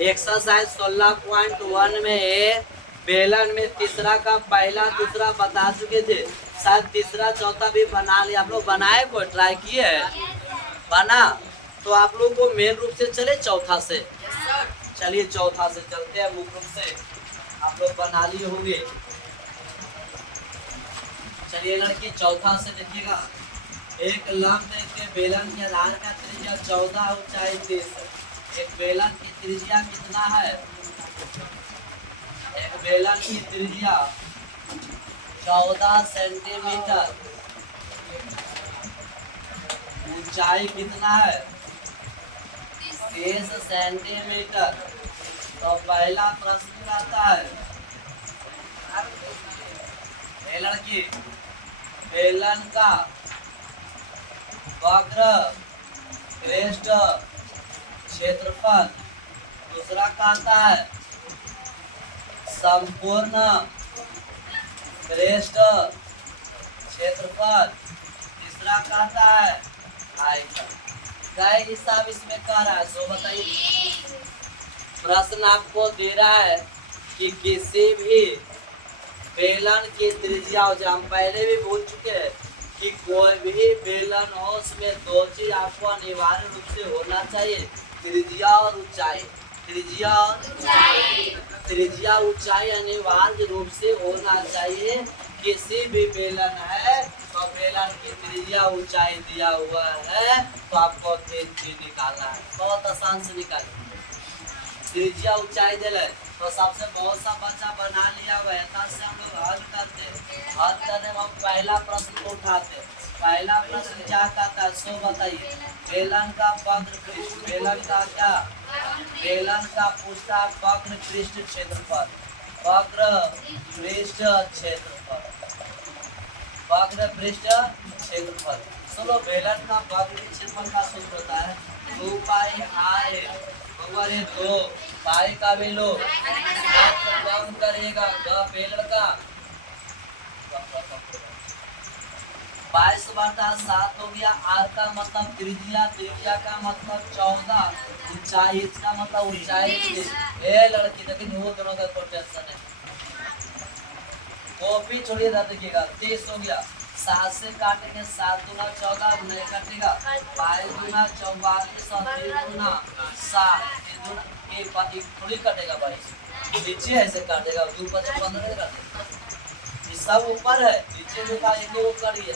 Exercise 16.1 में बेलन में तीसरा का पहला दूसरा बता चुके थे। शायद तीसरा चौथा भी बना लिया। आप लोग बनाए को ट्राई किए है बना? तो आप लोग को मेन रूप से चले चौथा से। चलिए चौथा से चलते हैं। मुख्य रूप से आप लोग बना लिए होंगे। चलिए लड़की चौथा से देखिएगा। एक लंब के बेलन के आधार का त्रिज्या 14 ऊंचाई 30। एक बेलन की त्रिज्या कितना है? एक बेलन की त्रिज्या 14 सेंटीमीटर। ऊंचाई कितना है? 30 सेंटीमीटर। तो पहला प्रश्न आता है लड़की बेलन का वक्र पृष्ठ क्षेत्रफल। दूसरा का आता है संपूर्ण पृष्ठ क्षेत्रफल। तीसरा का आता है आयतन। क्या हिसाब इसमें कर रहा है सो बताइए। प्रश्न आपको दे रहा है कि किसी भी बेलन की त्रिज्या हो जाए। हम पहले भी बोल चुके हैं कि कोई भी बेलन हो उसमें दो चीज आपको अनिवार्य रूप से होना चाहिए, त्रिज्या और ऊंचाई। त्रिज्या ऊंचाई अनिवार्य रूप से होना चाहिए। किसी भी बेलन है तो बेलन की त्रिज्या ऊंचाई दिया हुआ है तो आपको निकालना है। बहुत आसान से निकालना। त्रिज्या ऊंचाई दिले तो सबसे बहुत सा बच्चा बना लिया हुआ है। से हम लोग हल करने में हम पहला प्रश्न को उठाते। पहला प्रश्न क्या कहता है सो बताइए। बेलन का वक्र पृष्ठ। बेलन का क्या? बेलन का पूछता वक्र पृष्ठ क्षेत्रफल। वक्र पृष्ठ क्षेत्रफल। वक्र पृष्ठ क्षेत्रफल। सुनो बेलन का वक्र क्षेत्रफल का सूत्र होता है 2 पाई आर ओवर 2 पाई का वैल्यू कम करेगा बेलन का 22/7 हो गया। आर का मतलब त्रिज्या, त्रिज्या का मतलब 14, ऊंचाई इसका मतलब ऊंचाई। ए लड़की लेकिन वो दोनों का कोई टेंशन है। कॉपी छोड़िए देखिएगा। 30 हो गया। 7 से काटेंगे 7 दूना 14 नहीं कटेगा। 22 दूना 44 और 3 दूना 7 थोड़ी कटेगा। 22 नीचे ऐसे काटेगा 2 5 15 काटेगा। ये सब ऊपर है नीचे जो का एक वो करिए।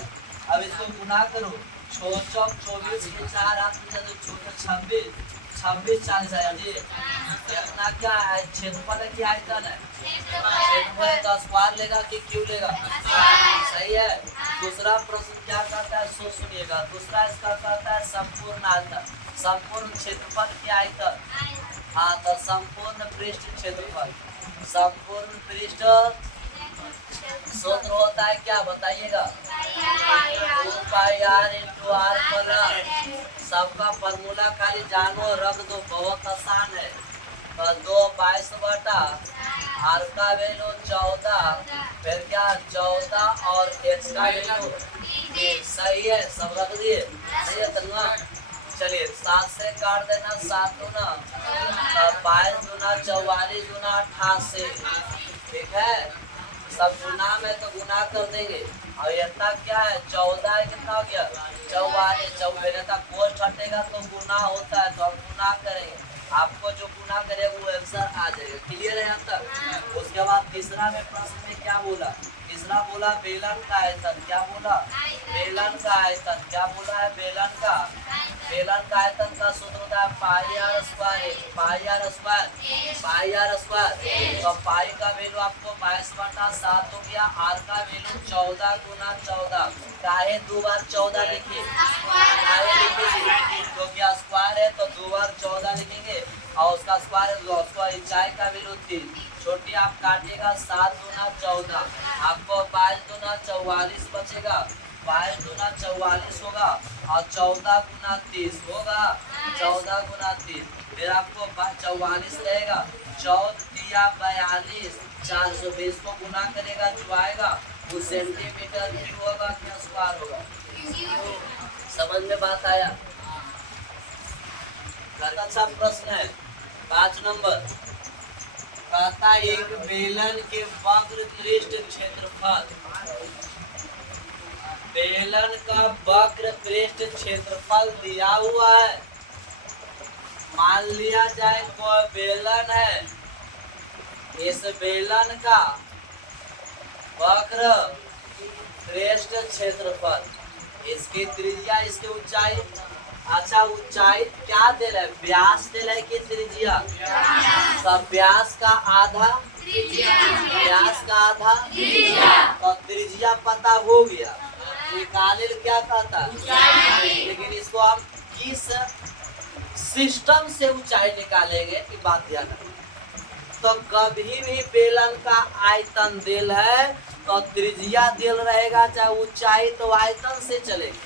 अब इसको गुना करो। 24 के 4 हाथ में तो छोटा 26 40 है जी। इतना क्या है क्षेत्रफल है कि आयतन है? क्षेत्रफल का स्क्वायर लेगा कि क्यों लेगा? सही है। दूसरा प्रश्न क्या कहता है सो सुनिएगा। दूसरा इसका कहता है संपूर्ण आयतन। संपूर्ण क्षेत्रफल की आयतन। हाँ तो संपूर्ण पृष्ठ क्षेत्रफल। संपूर्ण पृष्ठ सूत्र होता है क्या बताइएगा? 2 पाई आर इंटू आर पर। सबका फॉर्मूला खाली जानो रख दो बहुत आसान है। तो 2 22/आर का वैल्यू 14 फिर क्या 14 और एक्स का वैल्यू सही है। सब रख दिए सही है तनुआ। चलिए 7 से काट देना 7 दूना 22 दूना 44 दूना 88। ठीक है। सब गुना में तो गुना कर देंगे। और इतना क्या है 14 कितना हो गया 44। 44 तक कोष्ठ हटेगा तो गुना होता है तो हम गुना करेंगे। आपको जो गुना करेगा वो आंसर आ जाएगा। क्लियर है यहाँ तक? उसके बाद तीसरा में प्रश्न में क्या बोला? तीसरा बोला बेलन का आयतन। क्या बोला? बेलन का आयतन। क्या बोला है? बेलन का आयतन का सूत्र होता है pi R square. Pi R square. तो पाई का वैल्यू आपको 22/7 हो गया। आर का वैल्यू 14 गुना 14। चाहे 2 बार 14 लिखिए तो क्या स्क्वायर है तो 2 बार 14 लिखेंगे और उसका स्क्वायर उसका ऊंचाई का वैल्यू 3। छोटी आप काटिएगा 7 गुना 14 आपको 22 गुना 44 बचेगा। 22 गुना 44 होगा और 14 गुना 30 होगा। 14 गुना 30 फिर आपको 44 रहेगा। 14 42 420 को गुना करेगा जो आएगा वो सेंटीमीटर क्यूब होगा क्या स्क्वायर होगा। समझ में बात आया? बहुत अच्छा प्रश्न है। 5 नंबर कहता एक बेलन के वक्र पृष्ठ क्षेत्रफल, बेलन का वक्र पृष्ठ क्षेत्रफल दिया हुआ है। मान लिया जाए कोई बेलन है, इस बेलन का वक्र पृष्ठ क्षेत्रफल, इसकी त्रिज्या, इसकी ऊंचाई। अच्छा ऊंचाई क्या दिल है, व्यास दिल है कि त्रिज्या? सब व्यास का आधा, व्यास का आधा, तो त्रिज्या पता हो गया। निकाले क्या कहता है, लेकिन इसको हम किस सिस्टम से ऊंचाई निकालेंगे की बात ध्यान रखना। तो कभी भी बेलन का आयतन दिल है तो त्रिज्या दिल रहेगा, चाहे ऊंचाई तो आयतन से चलेगी।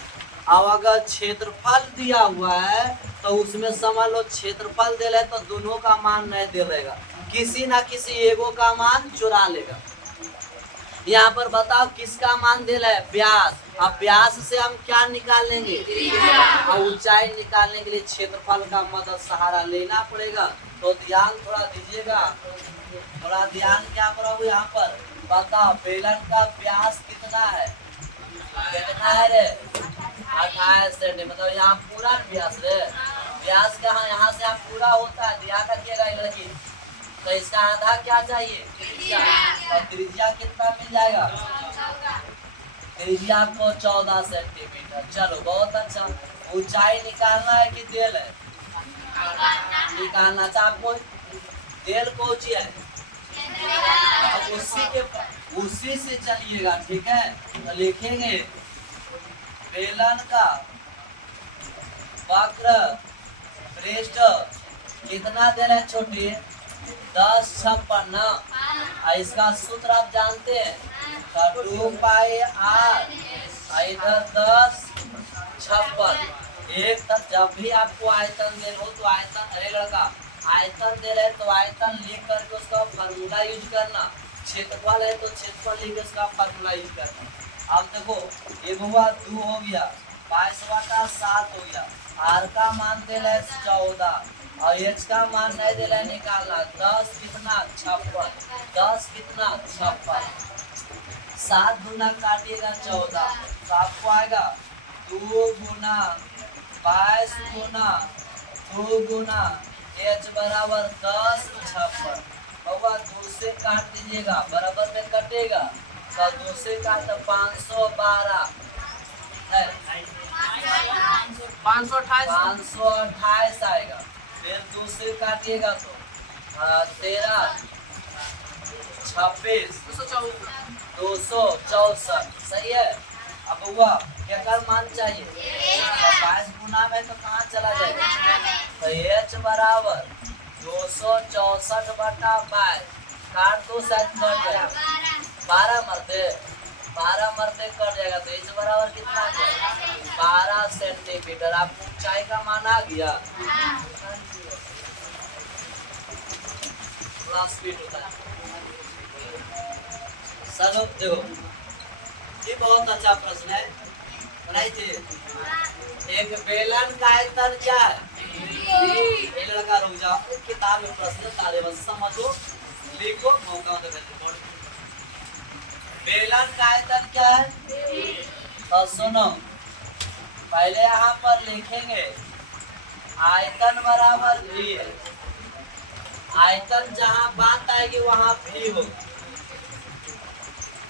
अब अगर क्षेत्रफल दिया हुआ है तो उसमें समझ लो क्षेत्रफल दिल है तो दोनों का मान नहीं दिल रहेगा, किसी ना किसी एगो का मान चुरा लेगा। यहाँ पर बताओ किसका मान दिल है, व्यास। अब व्यास से हम क्या निकालेंगे, और ऊंचाई निकालने के लिए क्षेत्रफल का मदद सहारा लेना पड़ेगा। तो ध्यान थोड़ा दीजिएगा, थोड़ा ध्यान क्या करो यहाँ पर। बताओ बेलन का व्यास कितना है, कितना है रे, 28 सेंटीमीटर। मतलब यहाँ पूरा व्यास रे, व्यास कहाँ, यहाँ से आप पूरा होता है, ध्यान रखिएगा लड़की। तो इसका आधा क्या चाहिए, त्रिज्या। और त्रिज्या कितना मिल जाएगा, त्रिज्या आपको 14 सेंटीमीटर। चलो बहुत अच्छा। ऊंचाई निकालना है कि देल है, निकालना चाहे आपको देल पहुंची है, उसी से चलिएगा, ठीक है। तो लिखेंगे बेलन का वक्र पृष्ठ कितना देना है छोटे, 1056। इसका सूत्र आप जानते हैं, 2 पाई r, इधर 1056। एक तक जब भी आपको आयतन दे हो तो आयतन, अरे लड़का आयतन दे रहे तो आयतन लिख करके उसका फार्मूला यूज करना, क्षेत्रफल है तो क्षेत्रफल लिख उसका फार्मूला यूज करना। अब देखो एक हुआ 2 हो गया, 22/7 हो गया, r का मान दे रहे 14 और h का मान नहीं दे रहे निकालना, 10 कितना 56, 10 कितना 56, 7 दूना काटिएगा 14, तो आपको आएगा 2 गुना 22 गुना 2 गुना h बराबर 10 56। होगा 2 से काट दीजिएगा, बराबर में कटेगा तो 2 से काट 512 है, 528 आएगा। फिर 2 से काटिएगा तो 13 26 264, सही है। अब हुआ क्या कर मान चाहिए, 22 गुना में तो कहाँ चला जाएगा, तो h बराबर 264/22, काट 2 साइड कट जाएगा, 12 मरते कट जाएगा, तो h बराबर कितना है 12 सेंटीमीटर। आपको ऊंचाई का मान आ गया, स्पीड होता है। चलो देखो ये बहुत अच्छा प्रश्न है, बनाई थी। एक बेलन का आयतन क्या है, ये लड़का रुक जाओ, किताब में प्रश्न तारे बस समझो लिखो, मौका दे। बेलन का आयतन क्या है, तो सुनो पहले यहाँ पर लिखेंगे आयतन बराबर भी है, आयतन जहाँ बात आएगी वहाँ भी हो।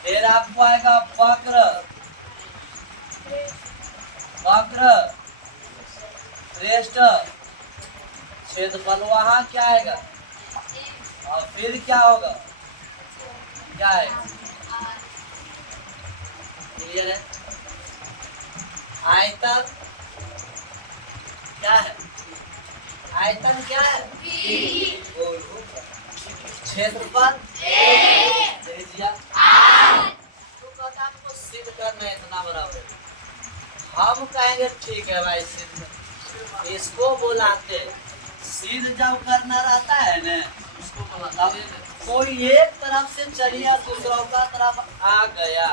फिर आपको आएगा वक्र पृष्ठ क्षेत्रफल, वहाँ क्या आएगा, और फिर क्या होगा, क्या है, क्लियर है। आयतन क्या है, आयतन क्या है, क्षेत्रफल त्रिज्या। तो कहता आपको सिद्ध करना है इतना बराबर, हम कहेंगे ठीक है भाई सिद्ध, इसको बुलाते सिद्ध जब करना रहता है ना, उसको बुलाता कोई एक तरफ से चलिए दूसरों का तरफ आ गया,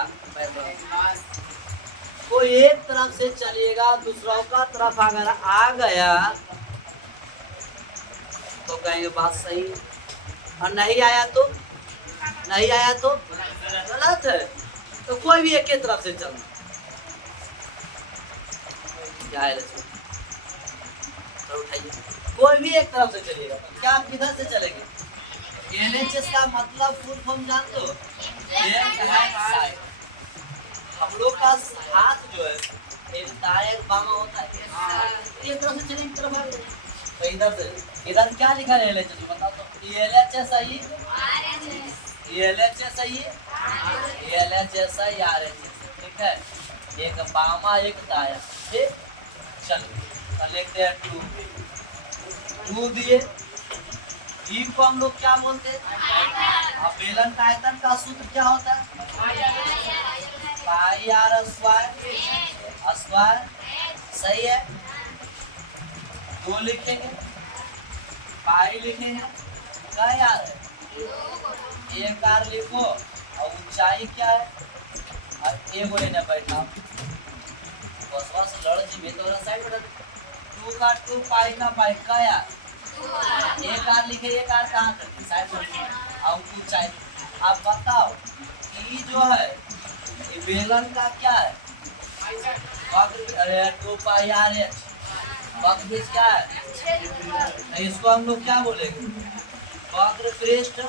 कोई एक तरफ से चलिएगा दूसरों का तरफ अगर आ गया तो तो कहेंगे बात सही है। और नहीं आया तो गलत है। तो कोई भी एक ही तरफ से चलना। क्या है तो उठाइए, कोई भी एक तरफ से चलेगा। क्या आप किधर से चलेंगे? LHS का मतलब फुल फॉर्म जान दो, लेफ्ट हैंड साइड। हम लोग का हाथ जो है एक दाएं एक बामा होता है, एक तरफ से चलेंगे तरफ आगे। तो इधर क्या लिखा है LHS बताओ तो? LHS सही, LHS सही है, LHS सही RHS, ठीक है। एक बामा एक दाया, ठीक। चलो लिखते हैं 2 दिए। ई को हम लोग क्या बोलते हैं? अब बेलन का आयतन का सूत्र क्या होता है? पाई आर स्क्वायर, सही है। 2 लिखेंगे, पाई लिखेंगे, क्या यार है? 1 आर लिखो और ऊंचाई क्या है? और एगो लेने बैठा बस लड़ जी में तो साइड बैठा 2 का 2 पाई का पाई का यार 1 आर लिखे, 1 आर कहाँ करते साइड बैठा और ऊंचाई। आप बताओ ये जो है ये बेलन का क्या है? वक्र 2 पाई आर एच, वक्र बीच क्या है? इसको हम लोग क्या बोलेंगे? वक्र पृष्ठ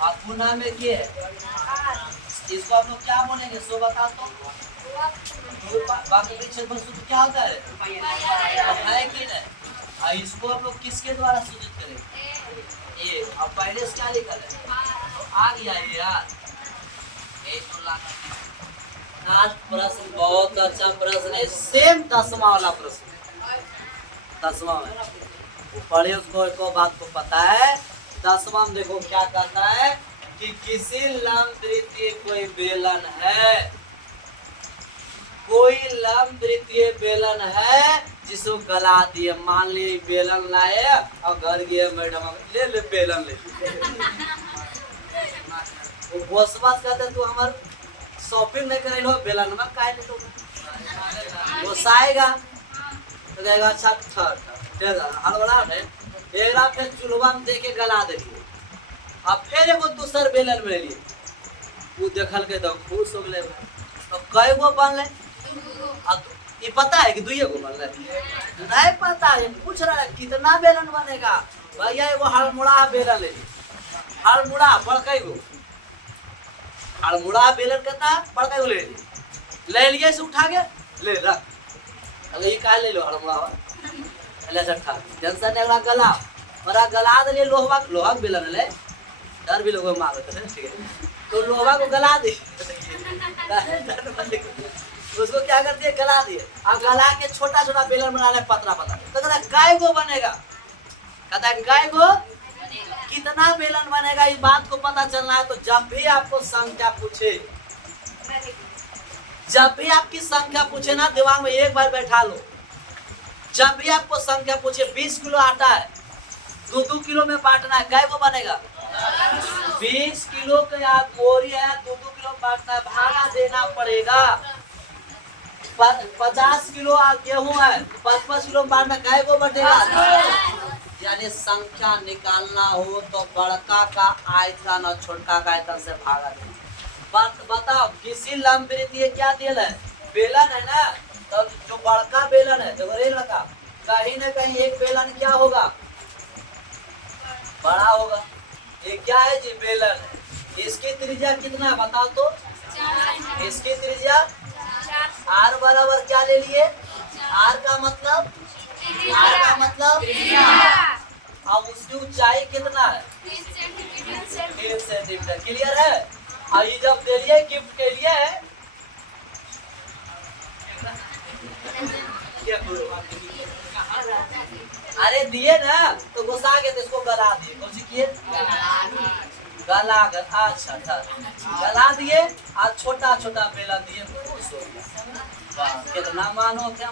और पुनः में क्या है? इसको हम लोग क्या बोलेंगे? सो बता तो। वक्र पृष्ठ सूत्र क्या होता है? कि नहीं? और इसको हम लोग किसके द्वारा सूचित करेंगे? ये। अब पहले से क्या लिखा है? तो आ गया ये यार। लास्ट प्रश्न बहुत अच्छा प्रश्न है, सेम 10वां वाला प्रश्न। 10वां में पढ़े उसको, एक बात को पता है। 10वां में देखो क्या कहता है कि किसी लंब वृत्तीय कोई बेलन है, कोई लंब वृत्तीय बेलन है जिसको गला दिए। मान ली बेलन लाए और घर गए, मैडम ले बेलन ले। वो बॉस कहते तू हमार शॉपिंग नहीं करे लो बेलन में काहे ले तो गोसाएगा तो कहेगा अच्छा हड़बड़ा नहीं एकरा फिर चुलवा में देके गला देलिए। अब फिर एगो दूसर बेलन में लिए वो देखल के तो खुश हो गए। तो कई गो बनले? अब ये पता है कि 2 गो बनले? नहीं पता है। पूछ रहा है कितना बेलन बनेगा? भैया एगो हड़मुड़ा बेलन ले ली। हड़मुड़ा बड़कई गो हड़मुड़ा बेलन कितना बड़कई गो ले लिए से उठा के ले रख। अगर ये काहे ले लो हड़मुड़ा ले रखा टेंशन ने अगला गला बड़ा गला दे लोहा बेलन ले डर भी लोगों मार देते हैं, ठीक है। तो लोहा को गला दे उसको क्या करती है? गला दिए। अब गला के छोटा छोटा बेलन बना ले पतला पतला। तो कहता है काय गो बनेगा? कहता है काय गो कितना बेलन बनेगा? इस बात को पता चलना है। तो जब भी आपको संख्या पूछे, जब भी आपकी संख्या पूछे ना, दिमाग में एक बार बैठा लो। जब भी आपको संख्या पूछे 20 किलो आटा है, 2-2 किलो में बांटना है, काय गो बनेगा? 20 किलो का बोरी है, 2-2 किलो बांटना है, भागा देना पड़ेगा। 50 किलो गेहूं है, 5-5 किलो बांटना, काय गो बटेगा? यानी संख्या निकालना हो तो बड़का का आयतन और छोटका का आयतन से भागा देना। बताओ किसी लंब वृत्तीय क्या दिया है? बेलन है ना। तो जो बड़का बेलन है तो रेल लगा कहीं ना कहीं एक बेलन क्या होगा? बड़ा होगा। ये क्या है जी? बेलन है। इसकी त्रिज्या कितना बताओ तो? इसकी त्रिज्या R बराबर क्या ले लिए? R का मतलब अब उसकी ऊंचाई कितना है? 3 सेंटीमीटर। क्लियर है? और ये जब दे लिए गिफ्ट के लिए अरे दिए ना तो गुस्सा के तो इसको गला दिए। कौन सी किए? गला कर। अच्छा गला दिए और छोटा छोटा बेला दिए। खुश हो गया। कितना मानो क्या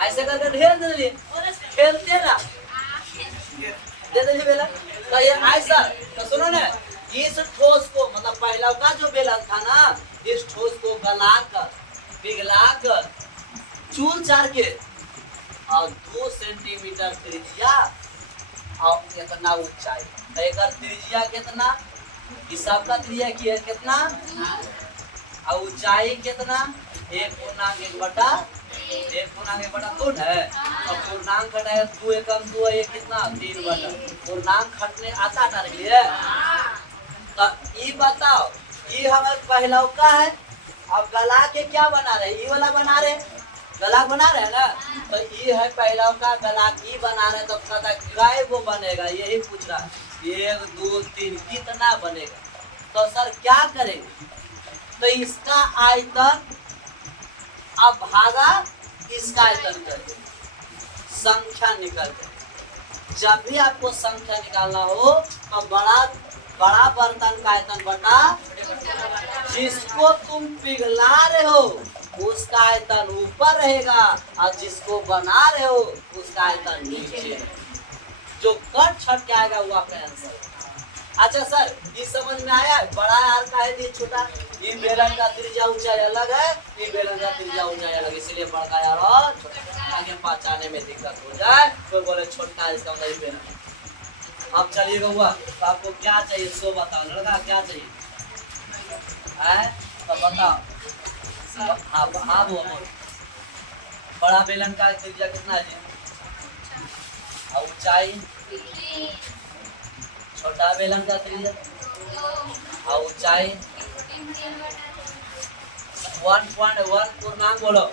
ऐसे करके ढेर दे दिए। खेलते ना दे दिए बेला। तो ये ऐसा तो सुनो ना, इस ठोस को मतलब पहला का जो बेलन था ना, इस ठोस को गला कर पिघला कर चूर चार के और 2 सेंटीमीटर त्रिज्या और कितना ऊंचाई। तो एक त्रिज्या कितना, इस सबका त्रिज्या की है कितना और ऊंचाई कितना 1/1/2 है। और पूर्णांक घटाए 2 एकम 2 है, ये कितना 3/। पूर्णांक घटने आता रख लिए। तो ये बताओ ये हमारे पहला का है। अब गला के क्या बना रहे, ये वाला बना रहे, गला बना रहे हैं ना। तो ये है पहला का, गला की बना रहे। तो पता काय वो बनेगा, यही पूछ रहा है। 1 2 3 कितना बनेगा। तो सर क्या करेंगे, तो इसका आयतन अब भागा इसका आयतन कर संख्या निकल जाए। जब भी आपको संख्या निकालना हो तो बड़ा बर्तन का आयतन बटा जिसको तुम पिघला रहे हो उसका आयतन ऊपर रहेगा और जिसको बना रहे हो उसका आयतन नीचे। जो कट छट के आएगा वो आपका आंसर। अच्छा सर ये समझ में आया, बड़ा आर का है ये छोटा। ये बेलन का त्रिज्या ऊंचाई अलग है, ये बेलन का त्रिज्या ऊंचाई अलग, इसलिए बड़ा यार और छोटा ताकि पहचाने में दिक्कत हो जाए। तो बोले छोटा इसका मतलब बेलन। अब चलिएगा हुआ तो आपको क्या चाहिए सो बताओ, लड़का क्या चाहिए है तो बताओ। हाँ वो बड़ा बेलन का त्रिज्या कितना है और ऊंचाई, छोटा बेलन का त्रिज्या और ऊंचाई 1.1 पूर्णांक बोलो।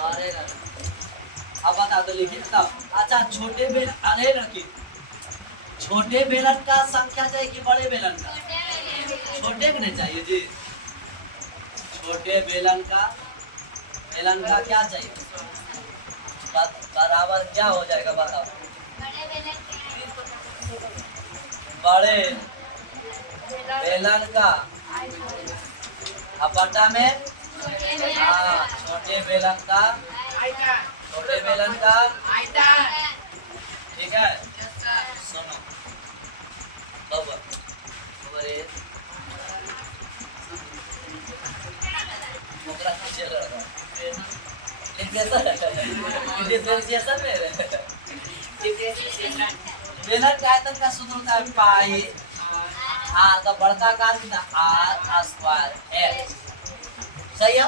अरे अब बता दो लिखिए बताओ। अच्छा छोटे बेलन, अरे रखिए छोटे बेलन का संख्या चाहिए कि बड़े बेलन का, छोटे के नहीं चाहिए जी। छोटे बेलन का क्या चाहिए, बराबर क्या हो जाएगा बताओ। बड़े बेलन का अब बटा में छोटे बेलन का, ठीक है। सुनो बेलन का आयतन का सूत्र होता है पाई तो बड़का कार कितना आर स्क्वायर एच, सही है।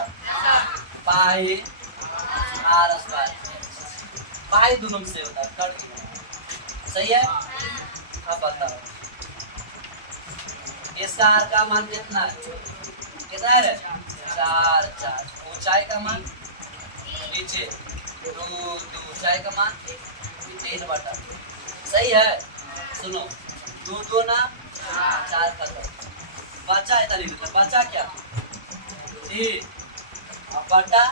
पाई आर स्क्वायर पाई दोनों से होता है कट, सही है। अब बताओ इसका आर का मान कितना है, कितना है 4 4। ऊंचाई का मान नीचे 2 ऊंचाई का मान 3/, सही है। सुनो 2 2 ना 4 का बचा है तारीख में, बचा क्या 3 अब बटा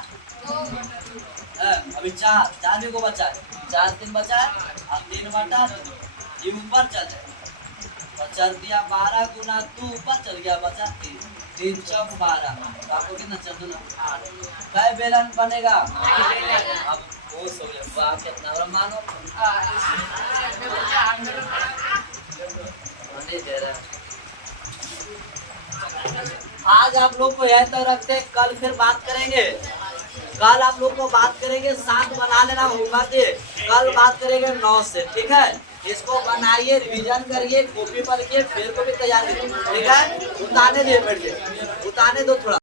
अभी 4 को बचा है, 4 3 बचा है अब 3/2 ये ऊपर चल जाए और चल दिया 12 गुना 2 ऊपर चल गया बचा 3 3 चौक 12। तो आपको कितना चल दो 8 कै बेलन बनेगा। अब वो सो गया वाह कितना और मानो दे रहा। आज आप लोग को यह तो रखते, कल फिर बात करेंगे। कल आप लोग को बात करेंगे 7 बना लेना होगा, कल बात करेंगे 9 से, ठीक है। इसको बनाइए, रिवीजन करिए, कॉपी पर लिखिए, फिर को भी तैयार करिए, ठीक है। उतारने दो थोड़ा।